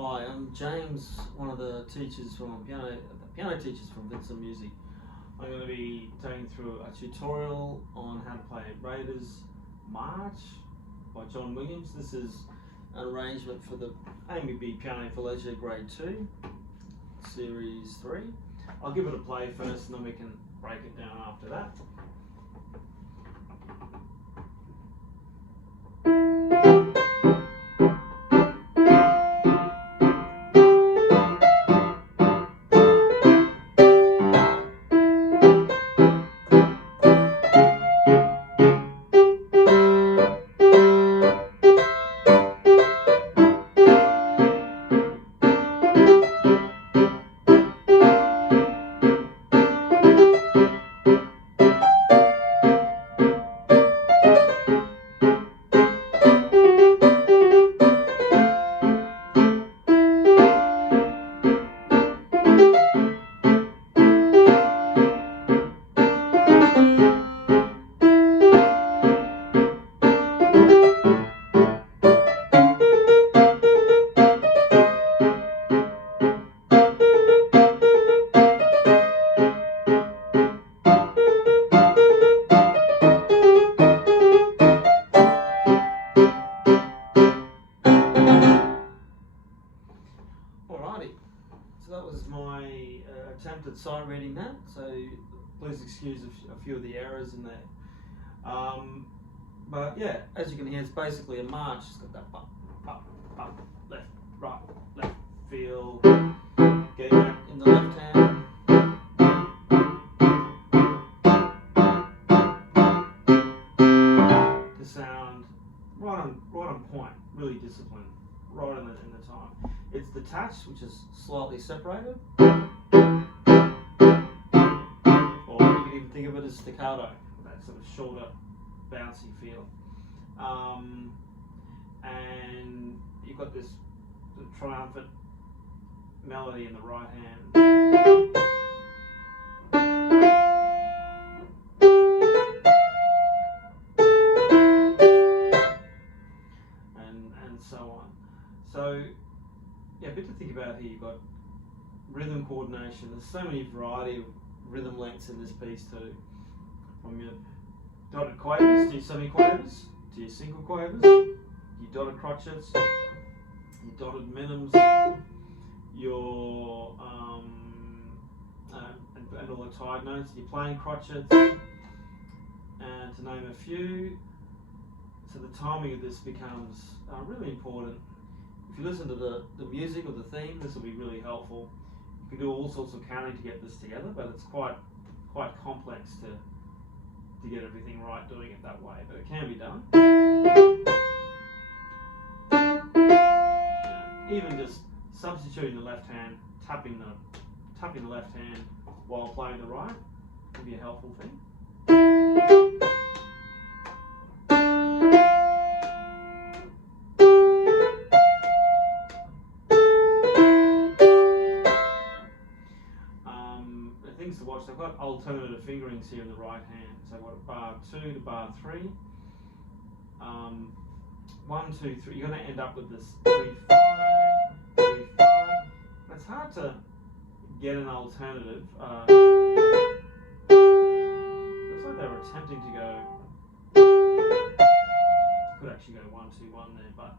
Hi, I'm James, one of the teachers from piano teachers from Vincent Music. I'm going to be taking through a tutorial on how to play Raiders March by John Williams. This is an arrangement for the AMB Piano for Leisure Grade 2, Series 3. I'll give it a play first and then we can break it down after that. Alrighty, so that was my attempt at sight reading that, so please excuse a few of the errors in there. But yeah, as you can hear, it's basically a march. It's got that bump, bump, bump, left, right, left, feel, getting that in the left hand. To sound right on point, really disciplined, right in the time. It's the touch, which is slightly separated, or you could even think of it as staccato, that sort of shorter, bouncy feel. And you've got this triumphant melody in the right hand. And so on. So yeah, a bit to think about here. You've got rhythm coordination. There's so many variety of rhythm lengths in this piece too. From your dotted quavers to your semi-quavers to your single quavers, your dotted crotchets, your dotted minims, your and all the tied notes, your plain crotchets, and to name a few. So the timing of this becomes really important. If you listen to the music or the theme, this will be really helpful. You can do all sorts of counting to get this together, but it's quite complex to get everything right doing it that way, but it can be done. Even just substituting the left hand, tapping the left hand while playing the right can be a helpful thing. Things to watch, I've got alternative fingerings here in the right hand. So I've got bar 2 to bar 3. 1, 2, 3. You're going to end up with this 3, 5, 3, 5. It's hard to get an alternative. Looks like they were attempting to go. Could actually go 1, 2, 1 there, but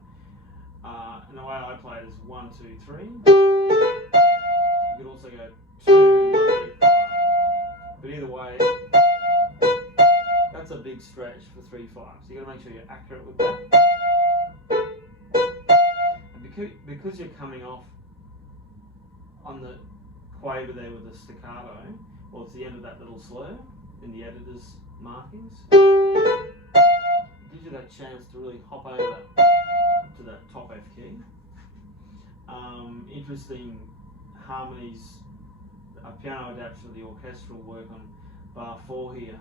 and the way I play it is 1, 2, 3. You could also go 2, 1, 3, 5. But either way, that's a big stretch for 3, 5. So you got to make sure you're accurate with that. And because you're coming off on the quaver there with the staccato, well, it's the end of that little slur in the editor's markings. It gives you that chance to really hop over to that top F key. Interesting harmonies. A piano adaptation of the orchestral work on bar 4 here.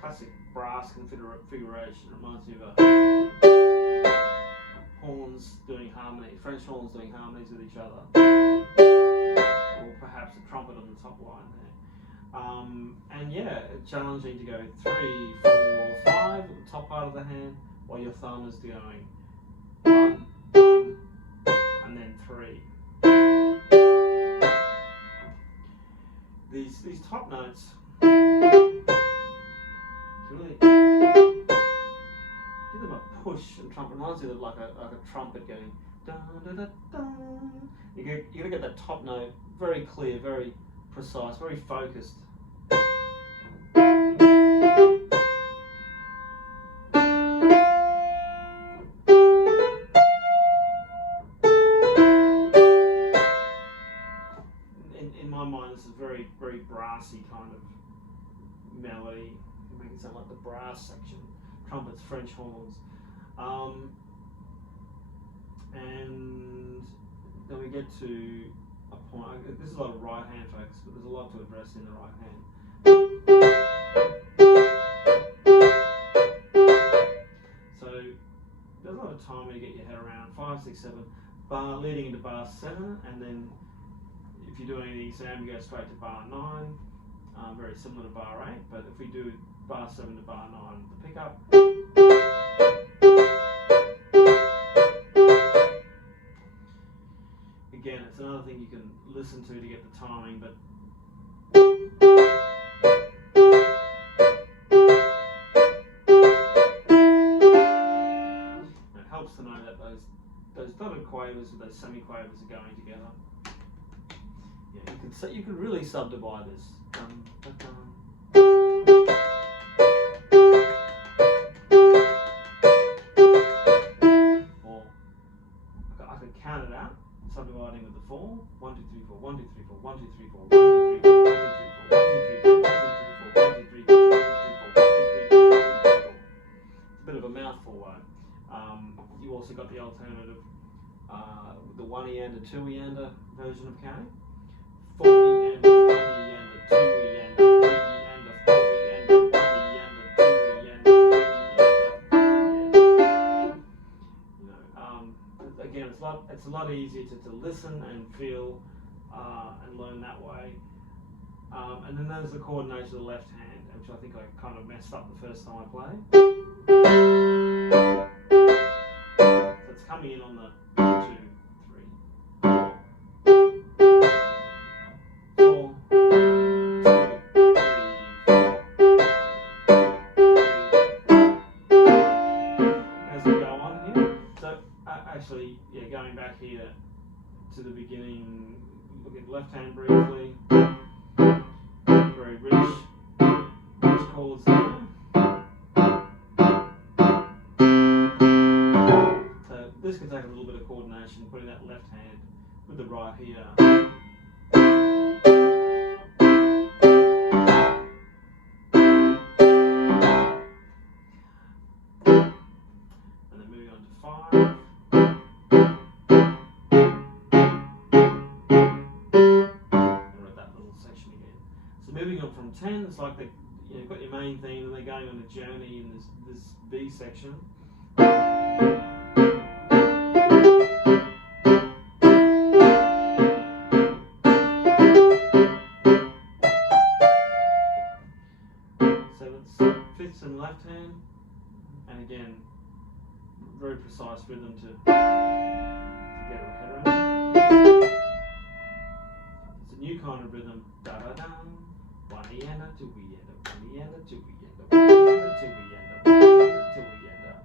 Classic brass configuration. Reminds me of horns doing harmony, French horns doing harmonies with each other, or perhaps a trumpet on the top line there. And yeah, challenging to go 3, 4, 5 at the top part of the hand, while your thumb is going 1, 1, these top notes really give them a push, and trumpet reminds you of like a trumpet going da da da da. You gotta get that top note very clear, very precise, very focused. In my mind, this is very, very brassy kind of melody. You make it sound like the brass section, trumpets, French horns, and then we get to a point. This is a lot of right hand focus, but there's a lot to address in the right hand. So there's a lot of time to get your head around 5, 6, 7 bar leading into bar 7, and then if you're doing the exam, you go straight to bar 9. Very similar to bar 8, but if we do bar 7 to bar 9, the pickup. Again, it's another thing you can listen to get the timing, but it helps to know that those dotted quavers with those semi-quavers are going together. Yeah, you could really subdivide this. Or I could count it out, subdividing with the 4. 1, 2, 3, 4, 1, 2, 3, 4, 1, 2, 3, 4, 1, 2, 3, 4, 1, 2, 3, 4, 1, 2, 3, 4, 1, 2, 3, 4, 1, 2, 3, 4, 1, 2, 3, 4, 1, 2, 3, 4, 1, 2, 3, 4. It's a bit of a mouthful though. You also got the alternative, the 1-eander, 2-eander version of counting. 4-eander, 1-eander, 2-eander, 3-eander, 4-eander, 1-eander, 2-eander, 3-eander. Again, it's a lot easier to listen and feel and learn that way. And then there's the coordination of the left hand, which I think I kind of messed up the first time I played. So it's coming in on the 2, 3, 4, 4, 2, 3, 4. As we go on here, so actually, yeah, going back here to the beginning, look at left hand briefly. Very rich chords there. So this can take a little bit of coordination, putting that left hand with the right here. And then moving on to 5. Moving on from 10, it's like you've got your main theme and they're going on a journey in this B section. Sevenths, fifths in the left hand, and again, very precise rhythm to get our head around. It's a new kind of rhythm. Da da da. 1-eander, 2-eander, 1-eander, 2-eander, 1-eander, 2-eander, 1-eander, 2-eander.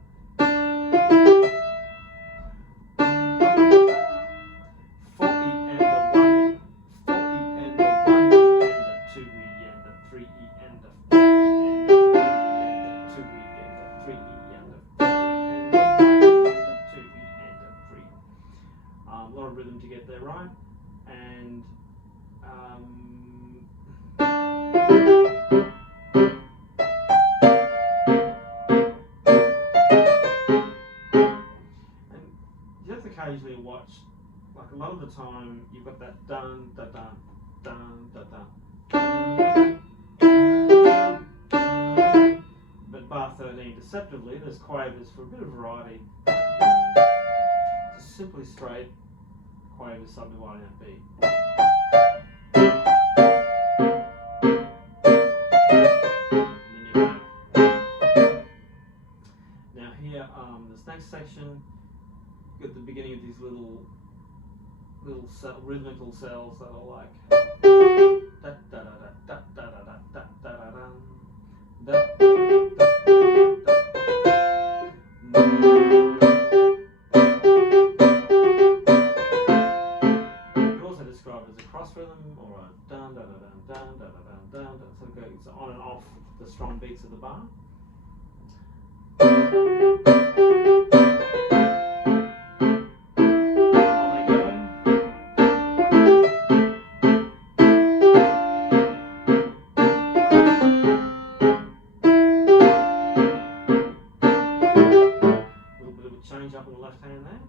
4-eander, 1-eander, 4-eander, 1-eander, 2-eander, 3-eander, 4-eander, 1-eander, 2-eander, 3-eander, 4-eander, 2-eander, 3. A lot of rhythm to get there right, and you have to occasionally watch, like a lot of the time you've got that dun da dun dun da dun. But bar 13, deceptively, there's quavers for a bit of variety. Just simply straight quavers subdividing that beat. This next section, you've got the beginning of these little little rhythmical cells that are like da da da da da da da da da da da da. You could also describe it as a cross rhythm or a dun da da dun dun da da dun dun. So it's on and off the strong beats of the bar. Change up on the left hand there.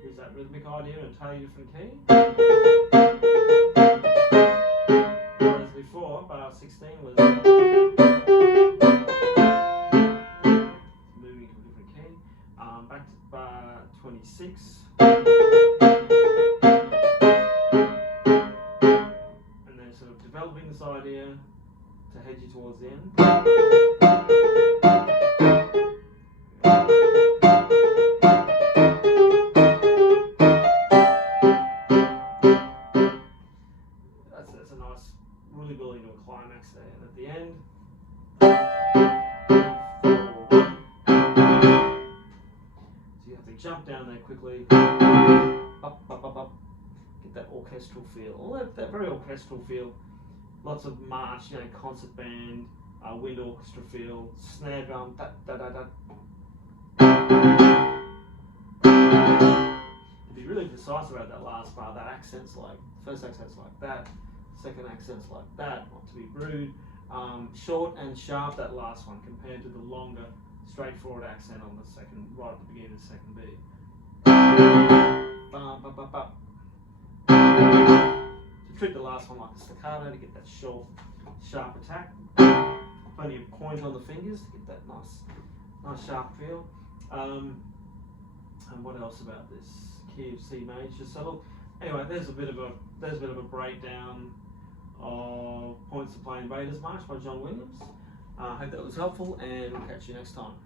Here's that rhythmic idea in a totally different key. Whereas before, bar 16 was moving to a different key. Back to bar 26. And then sort of developing this idea to head you towards the end. That's a nice, really building to a climax there. And at the end, so you have to jump down there quickly, up, up, up, up, get that orchestral feel, all that very orchestral feel. Lots of march, concert band, wind orchestra feel, snare drum, da da da da. To be really precise about that last bar, that accent's like, first accent's like that, second accent's like that, not to be rude. Short and sharp, that last one, compared to the longer, straightforward accent on the second, right at the beginning of the second beat. Bum, bum, bum, bum. Treat the last one like a staccato to get that short, sharp attack. Plenty of point on the fingers to get that nice sharp feel. And what else about this key of C major? So look, anyway, there's a bit of a breakdown of Points to Playing Raiders March by John Williams. I hope that was helpful, and we'll catch you next time.